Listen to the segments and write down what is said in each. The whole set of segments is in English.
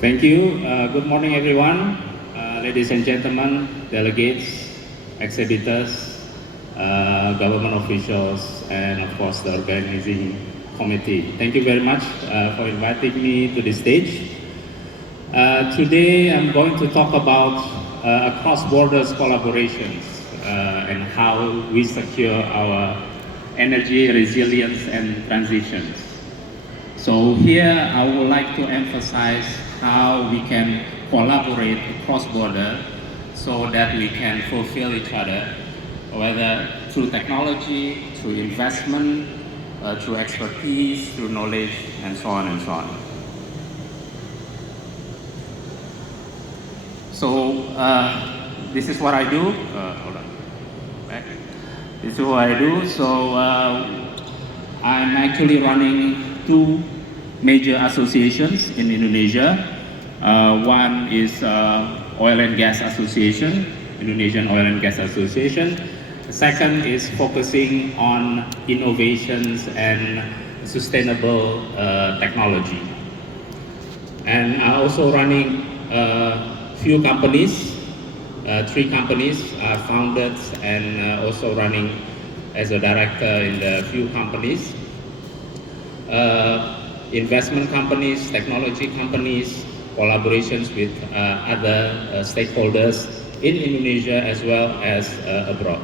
Thank you. Good morning, everyone. Ladies and gentlemen, delegates, exhibitors, government officials, and of course the organizing committee. Thank you very much for inviting me to this stage. Today I'm going to talk about cross-border collaborations and how we secure our energy resilience and transitions. So here I would like to emphasize how we can collaborate cross-border so that we can fulfill each other, whether through technology, through investment, through expertise, through knowledge, and so on and so on. So this is what I do. Hold on. Back. This is what I do. So I'm actually running two major associations in Indonesia. One is Oil and Gas Association, Indonesian Oil and Gas Association. The second is focusing on innovations and sustainable technology. And I'm also running few companies, three companies founded and also running as a director in the few companies. Investment companies, technology companies, collaborations with other stakeholders in Indonesia as well as abroad.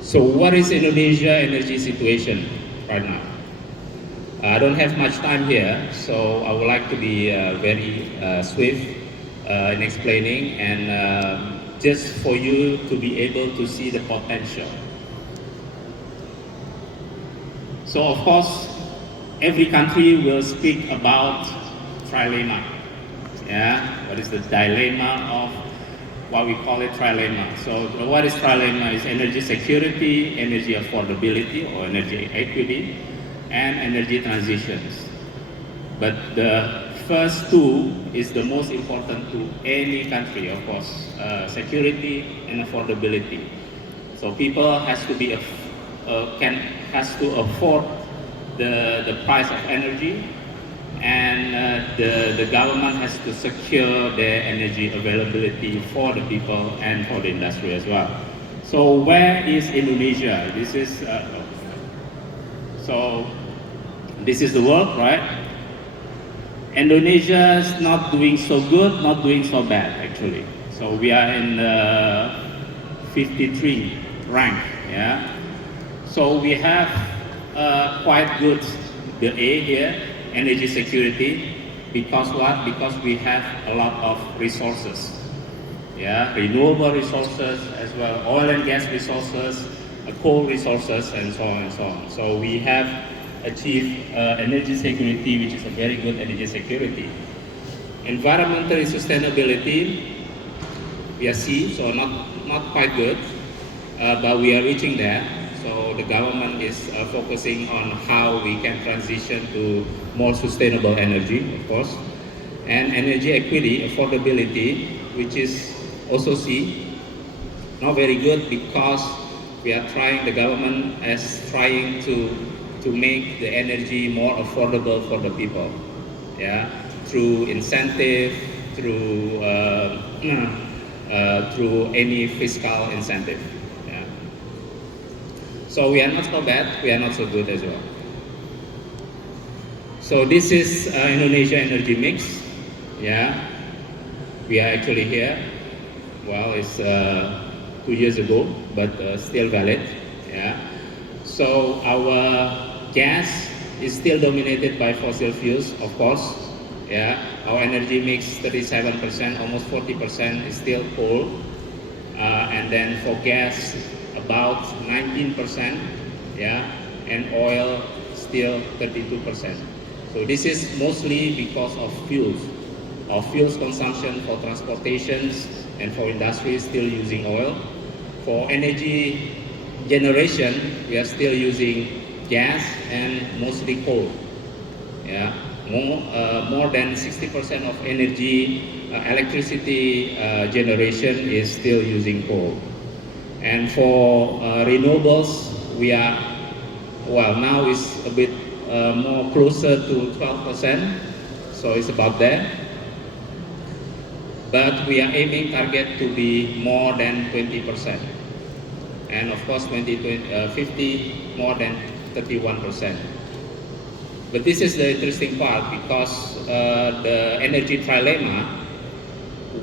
So what is Indonesia energy situation right now? I don't have much time here, so I would like to be very swift in explaining and just for you to be able to see the potential. So of course, every country will speak about trilemma. Yeah, what is the dilemma of what we call it trilemma? So what is trilemma? Is energy security, energy affordability or energy equity, and energy transitions. But the first two is the most important to any country, of course, security and affordability. So people has to be has to afford the price of energy, and the government has to secure their energy availability for the people and for the industry as well. So where is Indonesia? This is this is the world, right? Indonesia is not doing so good, not doing so bad actually. So we are in 53 rank, yeah. So we have quite good the A here, energy security, because what? Because we have a lot of resources, yeah, renewable resources as well, oil and gas resources, coal resources, and so on and so on. So we have achieved energy security, which is a very good energy security. Environmental sustainability, we are C, so not quite good, but we are reaching there. So the government is focusing on how we can transition to more sustainable energy, of course. And energy equity, affordability, which is also C, not very good because we are trying, the government is trying to make the energy more affordable for the people, yeah, through incentive, through through any fiscal incentive. Yeah. So we are not so bad, we are not so good as well. So this is Indonesia energy mix. Yeah, we are actually here. Well, it's 2 years ago, but still valid. Yeah. So our gas is still dominated by fossil fuels, of course. Yeah, our energy mix 37%, almost 40% is still coal, and then for gas about 19%, yeah, and oil still 32%. So this is mostly because of fuels consumption for transportations and for industry still using oil. For energy generation, we are still using gas and mostly coal. Yeah, more than 60% of energy, electricity generation is still using coal. And for renewables, we are, well, now is a bit more closer to 12%, so it's about there. But we are aiming target to be more than 20%. And of course 2050 more than 31%. But this is the interesting part because the energy trilemma,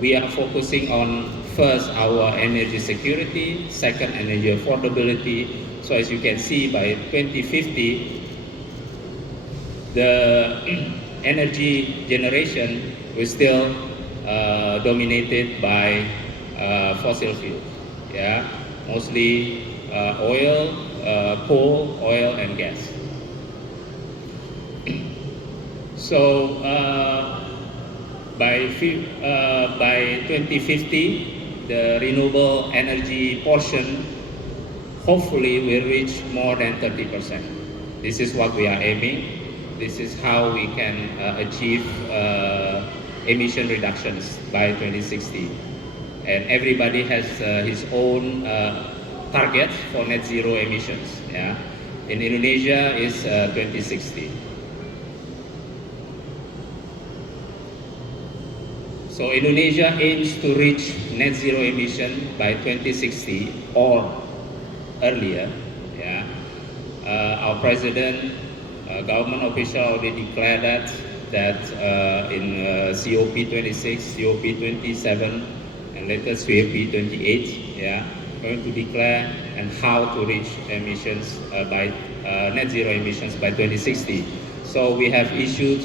we are focusing on first our energy security, second energy affordability. So as you can see by 2050, the energy generation will still dominated by fossil fuel, yeah, mostly oil, coal, oil and gas. So by 2050, the renewable energy portion hopefully will reach more than 30%. This is what we are aiming. This is how we can achieve emission reductions by 2060. And everybody has his own target for net zero emissions. Yeah? In Indonesia is 2060. So Indonesia aims to reach net zero emission by 2060 or earlier. Yeah? Our president, government official already declared that in COP26, COP27, and latest COP28, yeah, going to declare and how to reach emissions by net zero emissions by 2060. So we have issued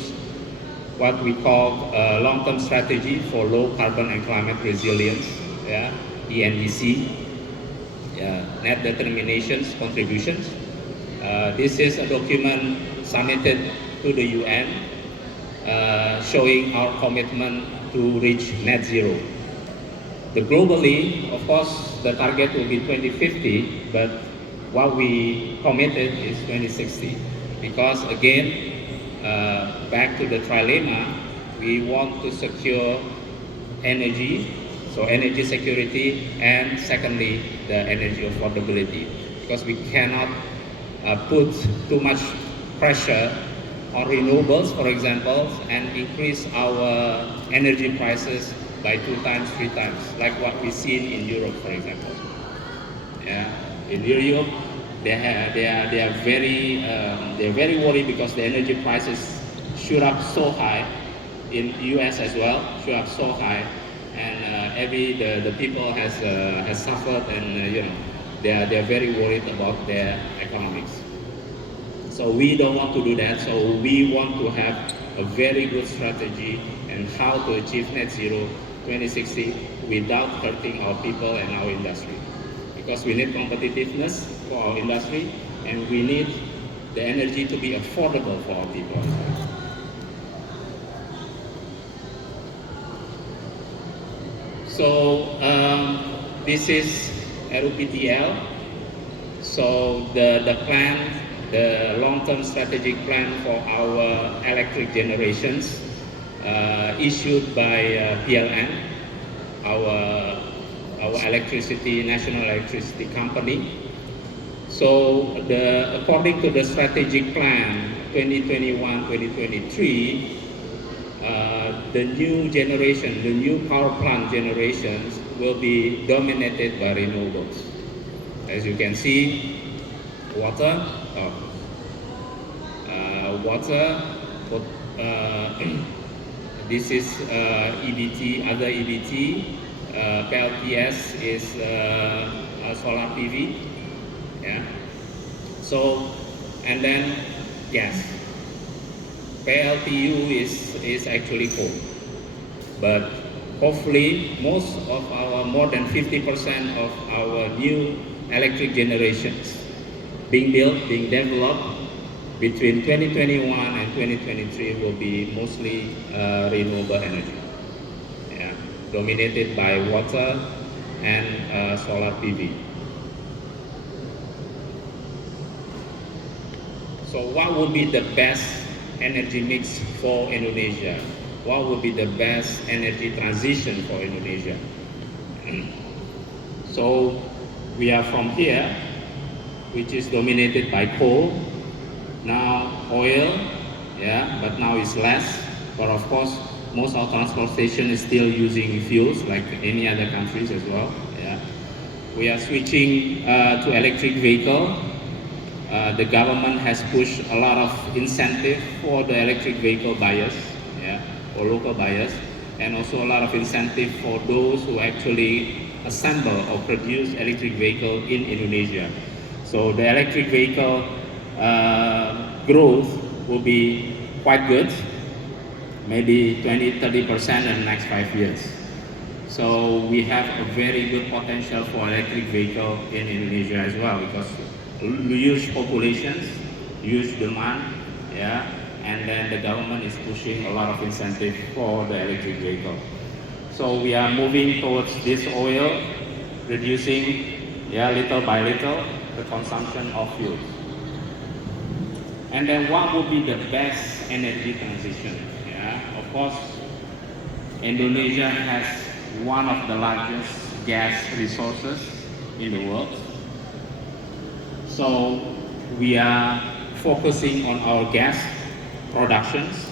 what we call long-term strategy for low carbon and climate resilience, yeah, ENDC, net determinations contributions. This is a document submitted to the UN showing our commitment to reach net zero. Globally, of course, the target will be 2050, but what we committed is 2060. Because again, back to the trilemma, we want to secure energy, so energy security, and secondly, the energy affordability. Because we cannot put too much pressure on renewables, for example, and increase our energy prices by 2 times, 3 times, like what we see in Europe, for example. Yeah, in Europe, they are very worried because the energy prices shoot up so high. In US as well, shoot up so high, and the people has suffered, and you know, they are very worried about their economics. So we don't want to do that. So we want to have a very good strategy and how to achieve net zero 2060 without hurting our people and our industry. Because we need competitiveness for our industry, and we need the energy to be affordable for our people. So this is RUPTL. So the plan, the long-term strategic plan for our electric generations issued by PLN, our national electricity company. So according to the strategic plan 2021-2023, the new generation, the new power plant generations will be dominated by renewables. As you can see, water, this is EBT, other EBT, PLTS is solar PV, yeah. So, and then gas. PLTU is actually coal, but hopefully most of our, more than 50% of our new electric generations being built, being developed between 2021 and 2023 will be mostly renewable energy, yeah, dominated by water and solar PV. So what would be the best energy mix for Indonesia? What would be the best energy transition for Indonesia? So we are from here, which is dominated by coal. Now oil, yeah, but now it's less. But of course, most of transportation is still using fuels like any other countries as well. Yeah, we are switching to electric vehicle. The government has pushed a lot of incentive for the electric vehicle buyers, yeah, or local buyers, and also a lot of incentive for those who actually assemble or produce electric vehicle in Indonesia. So the electric vehicle growth will be quite good, maybe 20–30% in the next 5 years. So we have a very good potential for electric vehicle in Indonesia as well, because huge populations, huge demand, yeah, and then the government is pushing a lot of incentive for the electric vehicle. So we are moving towards this oil, reducing, yeah, little by little the consumption of fuels. And then what would be the best energy transition? Yeah, of course, Indonesia has one of the largest gas resources in the world. So we are focusing on our gas productions,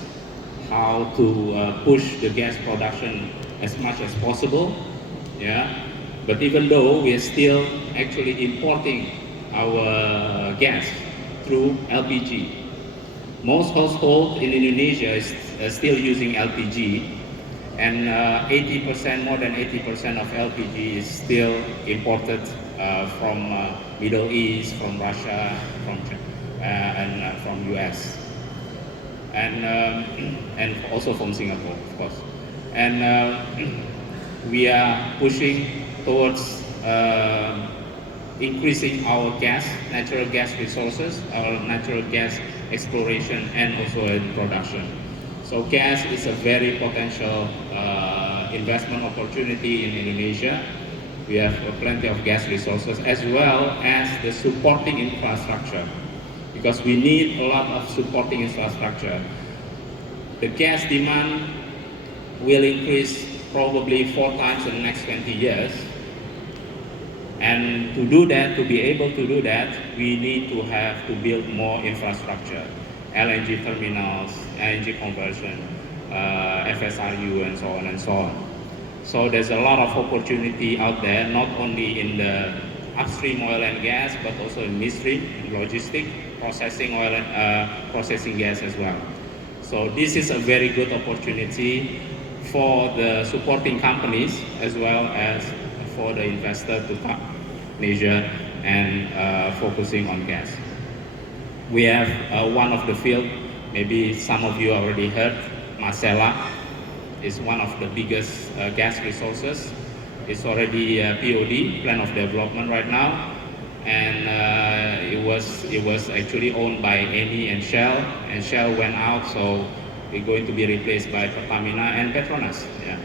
how to push the gas production as much as possible. Yeah, but even though we are still actually importing our gas through LPG. Most households in Indonesia is still using LPG, and 80%, more than 80% of LPG is still imported from Middle East, from Russia, and from US, and also from Singapore, of course. And we are pushing towards increasing our gas, natural gas resources, our natural gas exploration, and also in production. So gas is a very potential investment opportunity in Indonesia. We have plenty of gas resources as well as the supporting infrastructure, because we need a lot of supporting infrastructure. The gas demand will increase probably 4 times in the next 20 years. And to do that, to be able to do that, we need to have to build more infrastructure, LNG terminals, LNG conversion, FSRU, and so on and so on. So there's a lot of opportunity out there, not only in the upstream oil and gas, but also in midstream, logistic, processing oil and processing gas as well. So this is a very good opportunity for the supporting companies as well as for the investor to come in Asia and focusing on gas. We have one of the field, maybe some of you already heard, Marcella is one of the biggest gas resources. It's already POD, plan of development right now, and it was actually owned by Eni and Shell went out, so it's going to be replaced by Pertamina and Petronas. Yeah.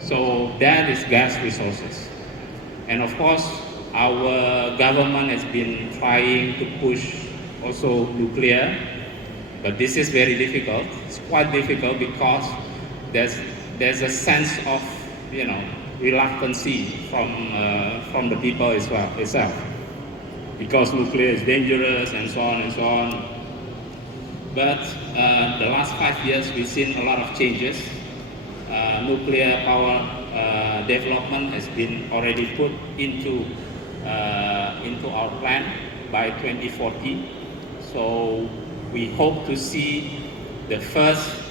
So that is gas resources. And of course, our government has been trying to push also nuclear, but this is very difficult. It's quite difficult because there's a sense of, reluctancy from the people as well itself, because nuclear is dangerous and so on and so on. But the last 5 years we've seen a lot of changes. Nuclear power development has been already put into our plan by 2040. So we hope to see the first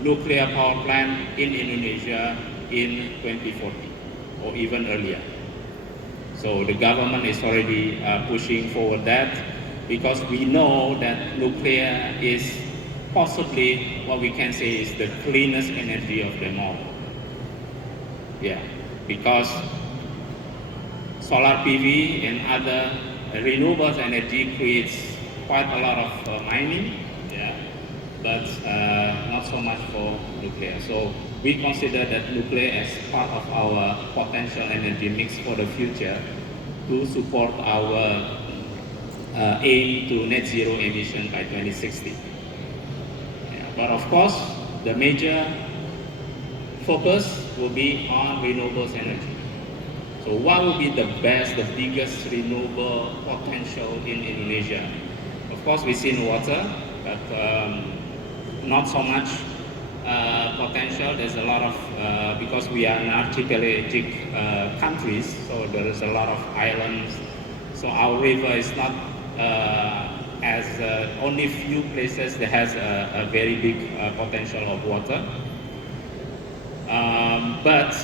nuclear power plant in Indonesia in 2040 or even earlier. So the government is already pushing forward that, because we know that nuclear is possibly what we can say is the cleanest energy of them all. Yeah, because solar PV and other renewable energy creates quite a lot of mining, yeah, but not so much for nuclear. So we consider that nuclear as part of our potential energy mix for the future to support our aim to net zero emission by 2060. Yeah, but of course, the major focus will be on renewables energy. So what will be the best, the biggest renewable potential in Indonesia? Of course, we've seen water, but not so much potential. There's a lot of, because we are an archipelagic countries, so there is a lot of islands. So our river is not as only few places that has a very big potential of water. But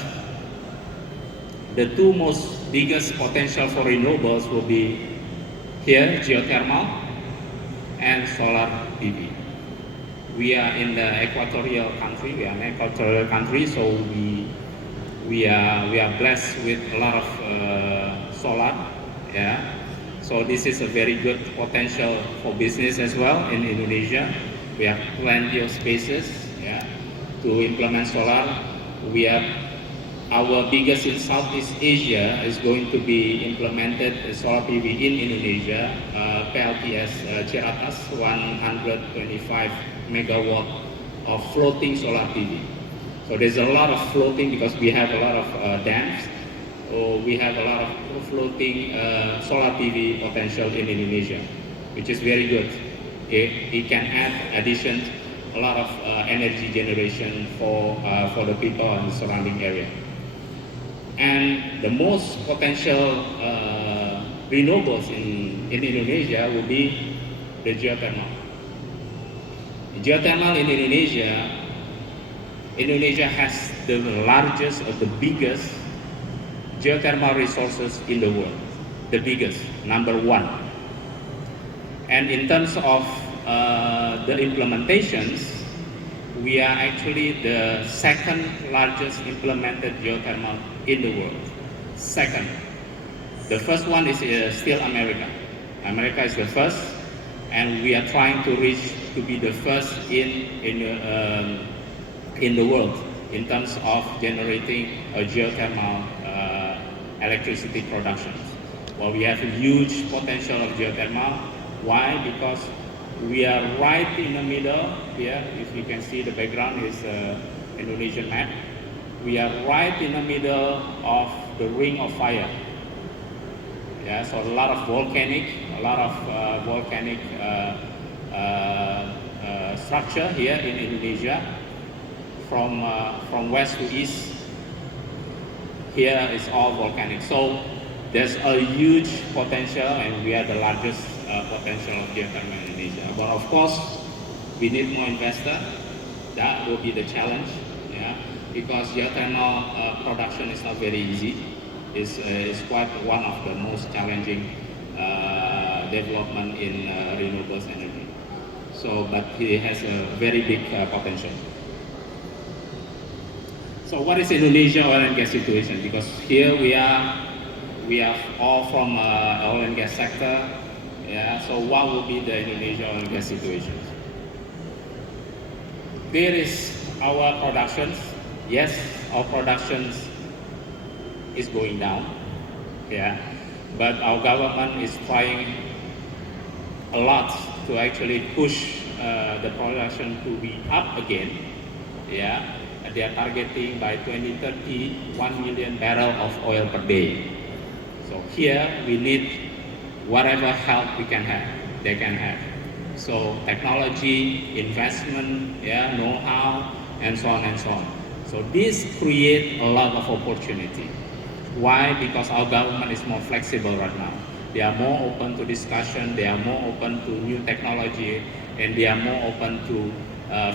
the two most biggest potential for renewables will be here, geothermal and solar PV. We are in the equatorial country. We are an equatorial country, so we are blessed with a lot of solar. Yeah. So this is a very good potential for business as well in Indonesia. We have plenty of spaces, yeah, to implement solar. We are our biggest in Southeast Asia is going to be implemented solar PV in Indonesia. PLTS Ciratas 125 megawatt of floating solar PV. So there's a lot of floating because we have a lot of dams. We have a lot of floating solar PV potential in Indonesia, which is very good. It can add addition a lot of energy generation for the people in the surrounding area. And the most potential renewables in Indonesia will be the geothermal. The geothermal in Indonesia has the largest or the biggest geothermal resources in the world. The biggest, number one. And in terms of the implementations, we are actually the second largest implemented geothermal in the world. Second. The first one is still America. America is the first, and we are trying to reach to be the first in the world in terms of generating a geothermal electricity production. Well, we have a huge potential of geothermal. Why? Because we are right in the middle here. If you can see, the background is Indonesian map. We are right in the middle of the ring of fire. Yeah, so a lot of volcanic structure here in Indonesia, from west to east. Here is all volcanic. So there's a huge potential, and we are the largest potential of geothermal in Indonesia. But of course, we need more investors. That will be the challenge, yeah, because geothermal production is not very easy. It's quite one of the most challenging development in renewables energy. So, but it has a very big potential. So, what is Indonesia oil and gas situation? Because here we are all from oil and gas sector. Yeah. So, what will be the Indonesia oil and gas situation? There is our productions. Yes, our productions is going down. Yeah, but our government is trying a lot to actually push the production to be up again. Yeah, they are targeting by 2030 1 million barrel of oil per day. So here we need whatever help we can have, they can have. So technology, investment, yeah, know-how, and so on and so on. So this creates a lot of opportunity. Why? Because our government is more flexible right now. They are more open to discussion, they are more open to new technology, and they are more open to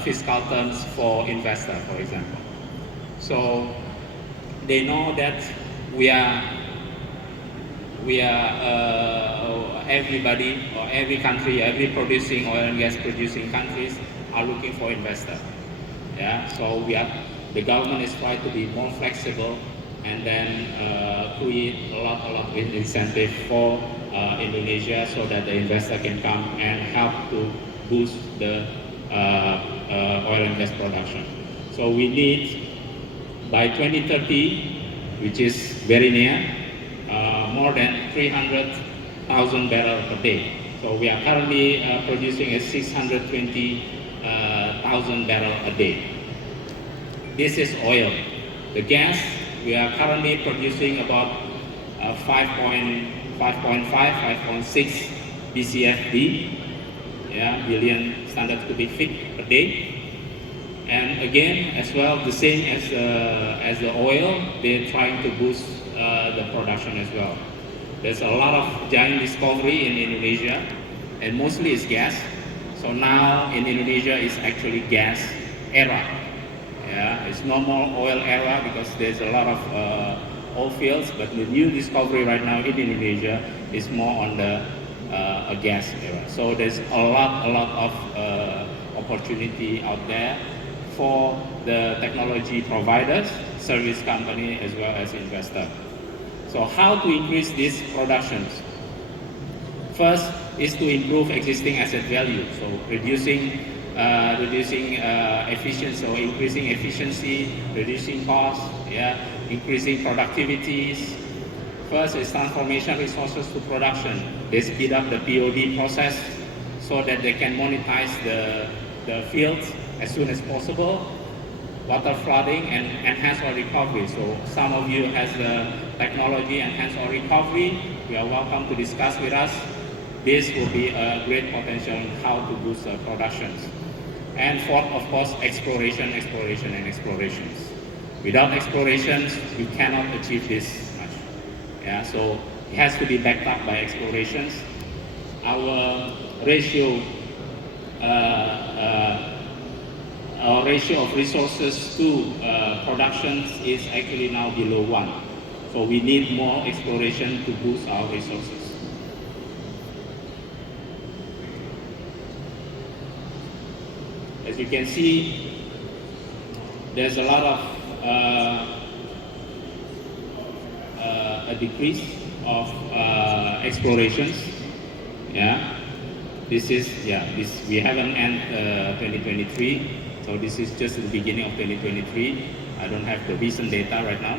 fiscal terms for investors, for example. So they know that we are everybody or every country, every producing oil and gas producing countries are looking for investors. Yeah, so the government is trying to be more flexible and then create a lot of incentive for Indonesia so that the investor can come and help to boost the oil and gas production. So we need by 2030, which is very near, more than 300,000 barrels per day. So we are currently producing 620,000 barrels a day. This is oil. The gas, we are currently producing about 5.6 BCFD. billion standard cubic feet per day. And again, as well, the same as the oil, they're trying to boost the production as well. There's a lot of giant discovery in Indonesia, and mostly it's gas. So now in Indonesia, it's actually gas era. It's no more oil era because there's a lot of oil fields, but the new discovery right now in Indonesia is more on the gas era. So there's a lot of opportunity out there for the technology providers, service company, as well as investors. So how to increase these productions? First is to improve existing asset value, so reducing efficiency or increasing efficiency, reducing costs, increasing productivities. First is transformation resources to production. They speed up the POD process so that they can monetize the fields as soon as possible. Water flooding and enhanced oil recovery. So some of you has the technology enhanced oil recovery. You are welcome to discuss with us. This will be a great potential on how to boost productions. And fourth, of course, explorations. Without explorations, you cannot achieve this much. So it has to be backed up by explorations. Our ratio of resources to productions is actually now below 1. So we need more exploration to boost our resources. As you can see, there's a lot of a decrease of explorations. This is we haven't ended 2023, so this is just the beginning of 2023. I don't have the recent data right now,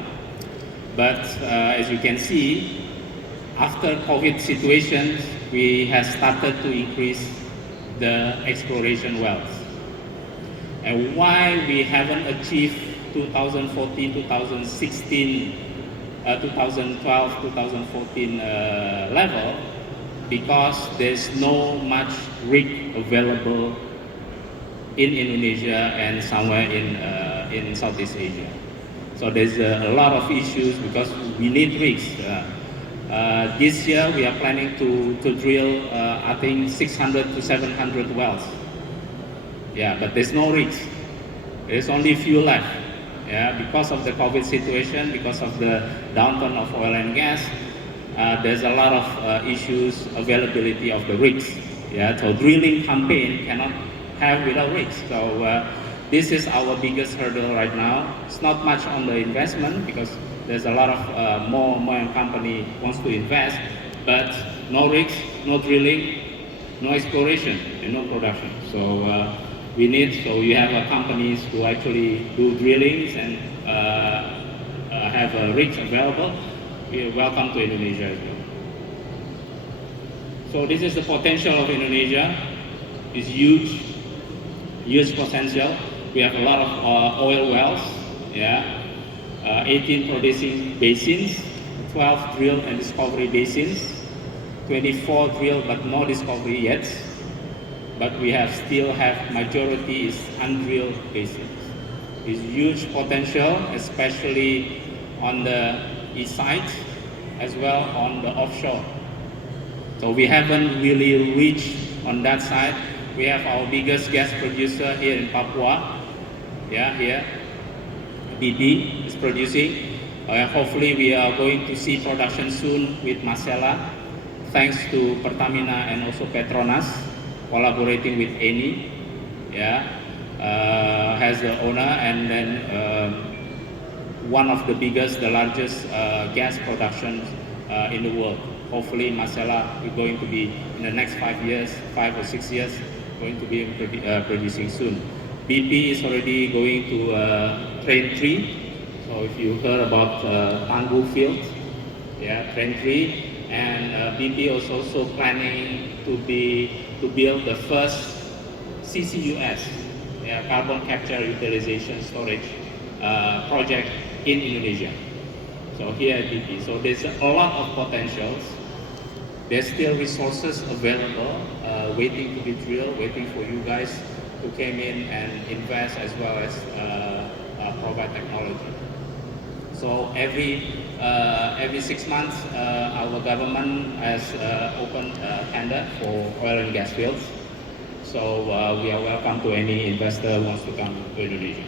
but as you can see, after COVID situations, we have started to increase the exploration wells. And why we haven't achieved 2014, 2016, 2012, 2014 level, because there's no much rig available in Indonesia and somewhere in Southeast Asia. So there's a lot of issues because we need rigs. This year we are planning to drill, I think 600 to 700 wells. But there's no rigs. There's only few left. Because of the COVID situation, because of the downturn of oil and gas, there's a lot of issues, availability of the rigs. So drilling campaign cannot have without rigs. So this is our biggest hurdle right now. It's not much on the investment because there's a lot of more company wants to invest, but no rigs, no drilling, no exploration, and no production. So you have companies who actually do drillings and have rigs available. You're welcome to Indonesia as well. So this is the potential of Indonesia. It's huge potential. We have a lot of oil wells, 18 producing basins, 12 drill and discovery basins, 24 drill but no discovery yet. But we still have majority is undrilled basins. It's huge potential, especially on the east side, as well on the offshore. So we haven't really reached on that side. We have our biggest gas producer here in Papua. Here, BP is producing. Hopefully we are going to see production soon with Masela, thanks to Pertamina and also Petronas, collaborating with Eni, as the owner, and then one of the biggest, the largest gas production in the world. Hopefully Masela is going to be in the next 5 or 6 years, going to be producing soon. BP is already going to train 3. So if you heard about Tangguh field, train 3. And BP is also planning to build the first CCUS, carbon capture utilization storage project in Indonesia. So here at BP, so there's a lot of potentials. there's still resources available, waiting to be drilled, waiting for you guys to come in and invest as well as provide technology. So every 6 months, our government has opened a tender for oil and gas fields. So we are welcome to any investor who wants to come to Indonesia.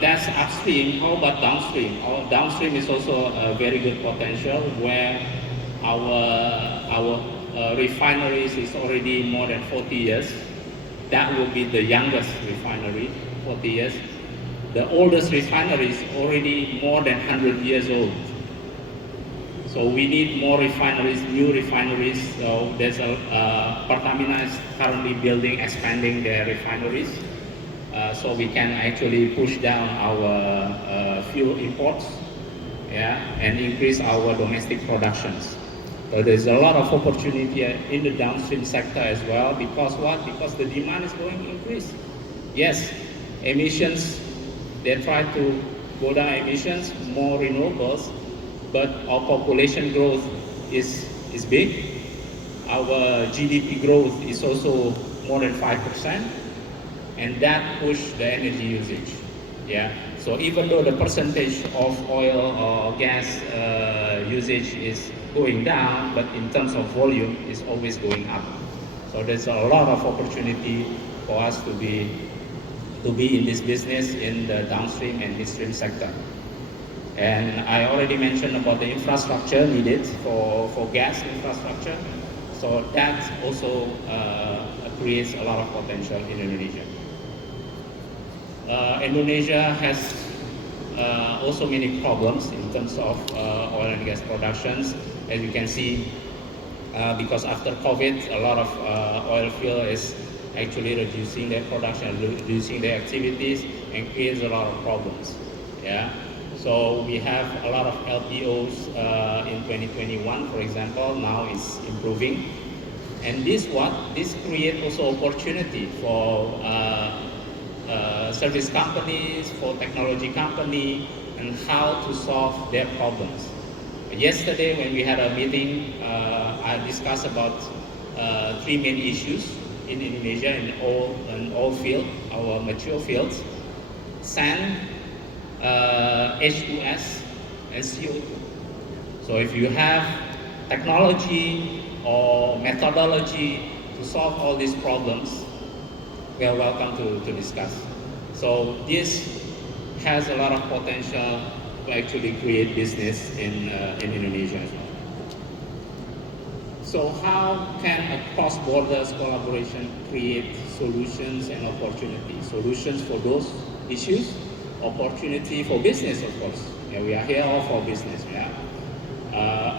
That's upstream. How about downstream? Our downstream is also a very good potential where our refineries is already more than 40 years. That will be the youngest refinery, 40 years. The oldest refinery is already more than 100 years old. So we need more refineries, new refineries. So there's Pertamina is currently building, expanding their refineries. So we can actually push down our fuel imports, yeah, and increase our domestic productions. So there's a lot of opportunity in the downstream sector as well. Because what? Because the demand is going to increase. Yes, emissions, they try to go down emissions, more renewables, but our population growth is big. Our GDP growth is also more than 5%, and that pushes the energy usage. Yeah. So even though the percentage of oil or gas usage is going down, but in terms of volume, it's always going up. So there's a lot of opportunity for us to be in this business in the downstream and midstream sector. And I already mentioned about the infrastructure needed for gas infrastructure. So that also creates a lot of potential in Indonesia. Indonesia has also many problems in terms of oil and gas productions. As you can see, because after COVID, a lot of oil field is actually reducing their production, reducing their activities, and creates a lot of problems. Yeah. So we have a lot of LPOs in 2021, for example. Now it's improving, and this creates also opportunity for service companies, for technology company, and how to solve their problems. Yesterday, when we had a meeting, I discussed about 3 main issues in Indonesia in all fields, our mature fields: sand, H2S, and CO2. So if you have technology or methodology to solve all these problems, we are welcome to discuss. So this has a lot of potential to actually create business in Indonesia as well. So how can a cross-border collaboration create solutions and opportunities? Solutions for those issues, opportunity for business, of course. Yeah, we are here all for business. Yeah.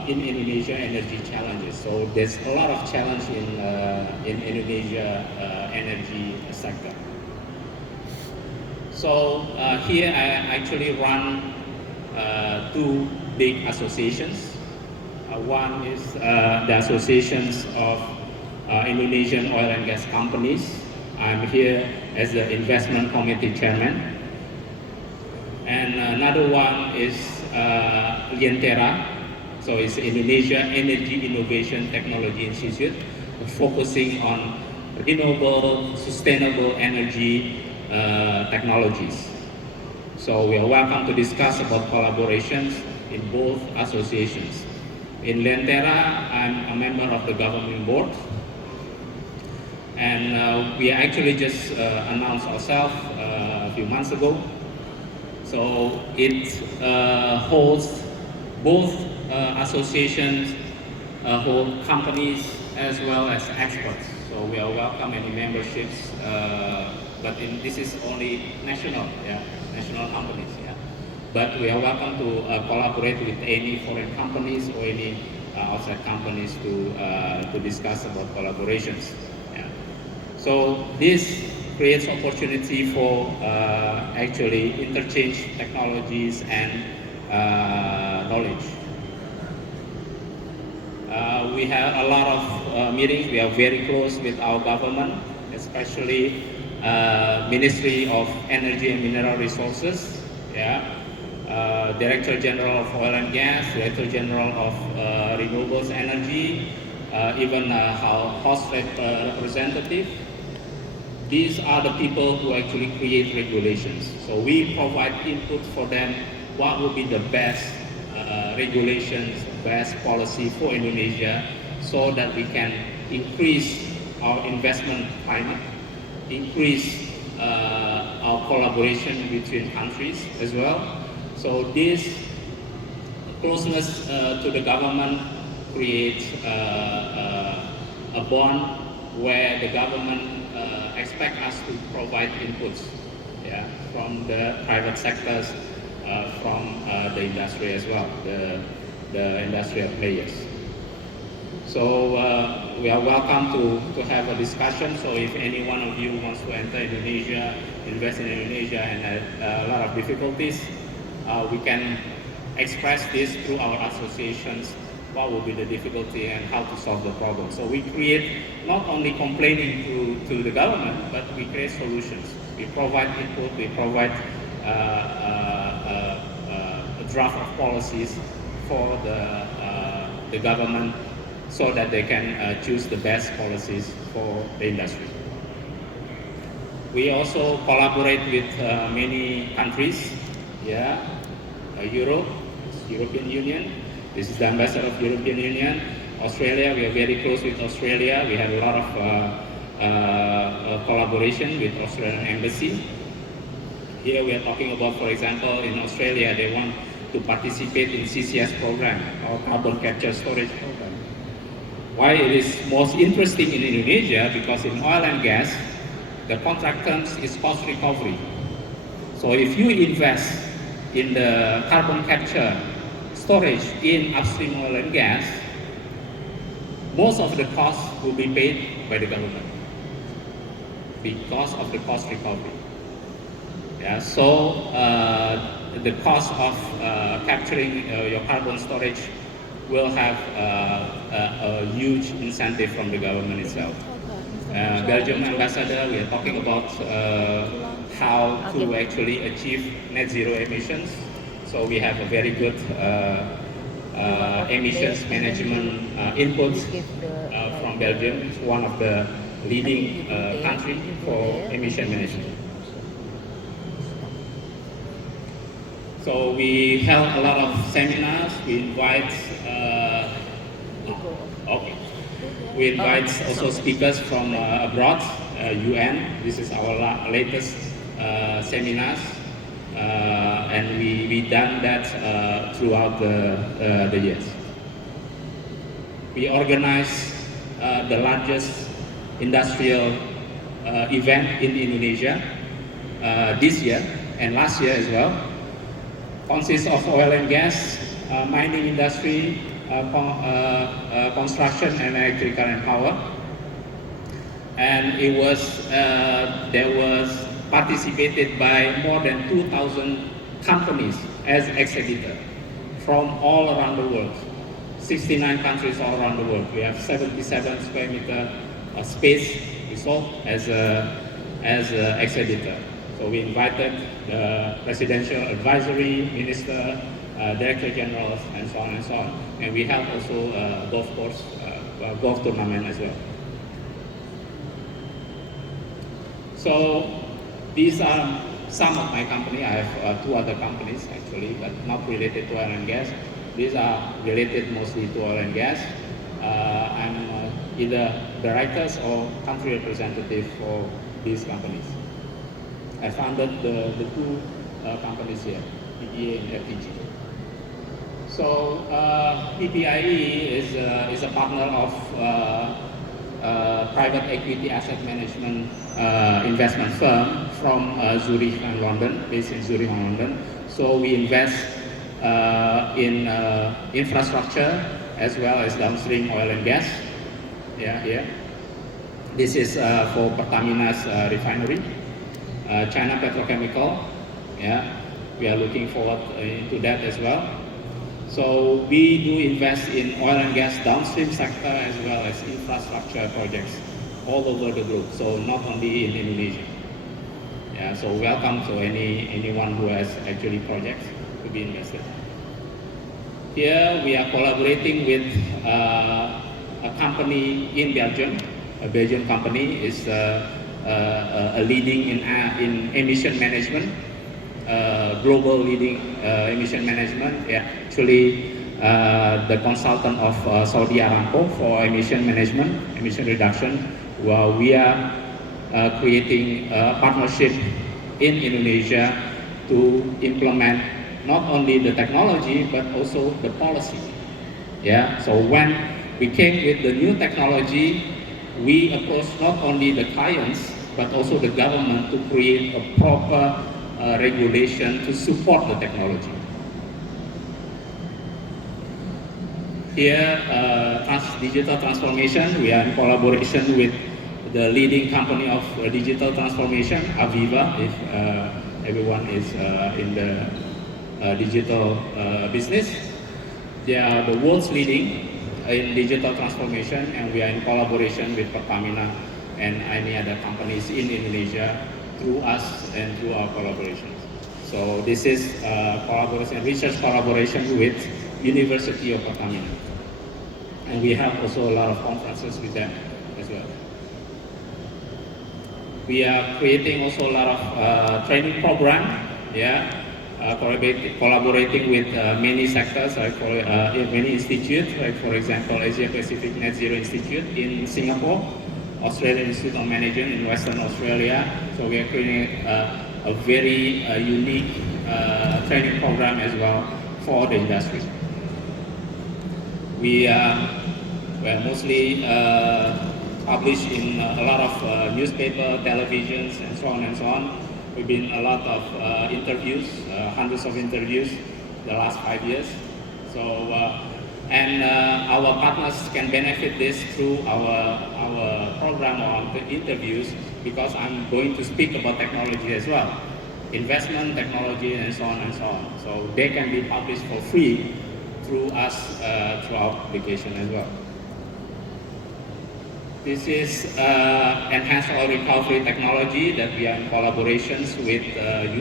In Indonesia, energy challenges. So there's a lot of challenge in Indonesia energy sector. So here I actually run 2 big associations. One is the associations of Indonesian oil and gas companies. I'm here as the investment committee chairman. And another one is Lientera. So it's Indonesia Energy Innovation Technology Institute, focusing on renewable, sustainable energy technologies. So we are welcome to discuss about collaborations in both associations. In Lientera, I'm a member of the governing board, and we actually just announced ourselves a few months ago. So it holds both associations, hold companies as well as experts. So we are welcome any memberships, but this is only national, national companies. But we are welcome to collaborate with any foreign companies or any outside companies to discuss about collaborations. So this creates opportunity for actually interchange technologies and knowledge. We have a lot of meetings. We are very close with our government, especially Ministry of Energy and Mineral Resources. Director General of Oil and Gas, Director General of Renewables Energy, even our host representative. These are the people who actually create regulations. So we provide input for them, what would be the best regulations, best policy for Indonesia, so that we can increase our investment climate, increase our collaboration between countries as well. So this closeness to the government creates a bond where the government expect us to provide inputs, yeah, from the private sectors, from the industry as well, the industrial players. So we are welcome to have a discussion. So if any one of you wants to enter Indonesia, invest in Indonesia and a lot of difficulties, we can express this through our associations, what will be the difficulty and how to solve the problem. So we create not only complaining to the government, but we create solutions. We provide input, we provide a draft of policies for the government so that they can choose the best policies for the industry. We also collaborate with many countries, yeah, Europe, European Union. This is the ambassador of European Union. Australia, we are very close with Australia. We have a lot of collaboration with Australian Embassy. Here we are talking about, for example, in Australia, they want to participate in CCS program, or carbon capture storage program. Why it is most interesting in Indonesia, because in oil and gas, the contract terms is cost recovery. So if you invest in the carbon capture storage in upstream oil and gas, most of the costs will be paid by the government because of the cost recovery. Yeah, so the cost of capturing your carbon storage will have a huge incentive from the government itself. Belgium ambassador, we are talking about how to actually achieve net zero emissions. So we have a very good emissions management input from Belgium. It's one of the leading countries for emission management. So we held a lot of seminars. We invite also speakers from abroad, UN. This is our latest seminars. And we done that throughout the years. We organized the largest industrial event in Indonesia this year and last year as well. Consists of oil and gas, mining industry, construction and electrical and power. And it was there was participated by more than 2,000 companies as exhibitor from all around the world. 69 countries all around the world. We have 77 square meter space resolved as a exhibitor. So we invited the presidential advisory minister, director generals, and so on and so on. And we held also golf tournament as well. So these are some of my company. I have two other companies actually, but not related to oil and gas. These are related mostly to oil and gas. I'm either directors or country representative for these companies. I founded the two companies here, PPA and FTG. So PPIE is a partner of private equity asset management investment firm from Zurich and London, based in Zurich and London. So we invest in infrastructure as well as downstream oil and gas. Yeah, here. This is for Pertamina's refinery. China Petrochemical, yeah, we are looking forward into that as well. So we do invest in oil and gas downstream sector as well as infrastructure projects all over the globe. So not only in Indonesia. Yeah, so welcome to anyone who has actually projects. be invested. Here we are collaborating with a company in Belgium. A Belgian company is a leading in emission management, global leading emission management. Yeah, actually the consultant of Saudi Aramco for emission management, emission reduction. Well, we are creating a partnership in Indonesia to implement not only the technology but also the policy. Yeah, so when we came with the new technology, we approached not only the clients but also the government to create a proper regulation to support the technology. Here, digital transformation, we are in collaboration with the leading company of digital transformation, Aviva, if everyone is in the digital business. They are the world's leading in digital transformation, and we are in collaboration with Pertamina and any other companies in Indonesia through us and through our collaborations. So this is collaboration, research collaboration with University of Pertamina. And we have also a lot of conferences with them as well. We are creating also a lot of training program, yeah, collaborating with many sectors, like for many institutes, like for example, Asia Pacific Net Zero Institute in Singapore, Australian Institute of Management in Western Australia. So we are creating a very unique training program as well for the industry. We are mostly published in a lot of newspaper, televisions, and so on and so on. We've been a lot of interviews, hundreds of interviews the last 5 years. So, and our partners can benefit this through our program on the interviews, because I'm going to speak about technology as well, investment, technology, and so on and so on. So they can be published for free through us, through our publication as well. This is enhanced oil recovery technology that we are in collaborations with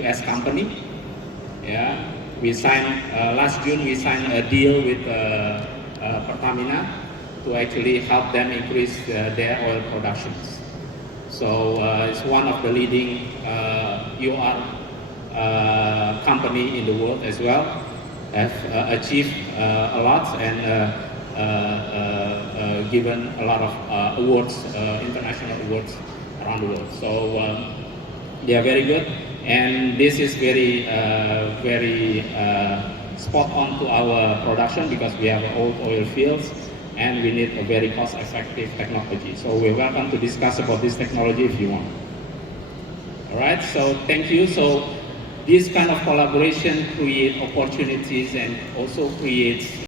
US company. Yeah, we signed last June. We signed a deal with Pertamina to actually help them increase their oil productions. So it's one of the leading EOR company in the world as well. Have achieved a lot and given a lot of awards, international awards around the world. So they are very good, and this is very, very spot on to our production, because we have old oil fields and we need a very cost-effective technology. So we're welcome to discuss about this technology if you want. All right, so thank you. So this kind of collaboration creates opportunities and also creates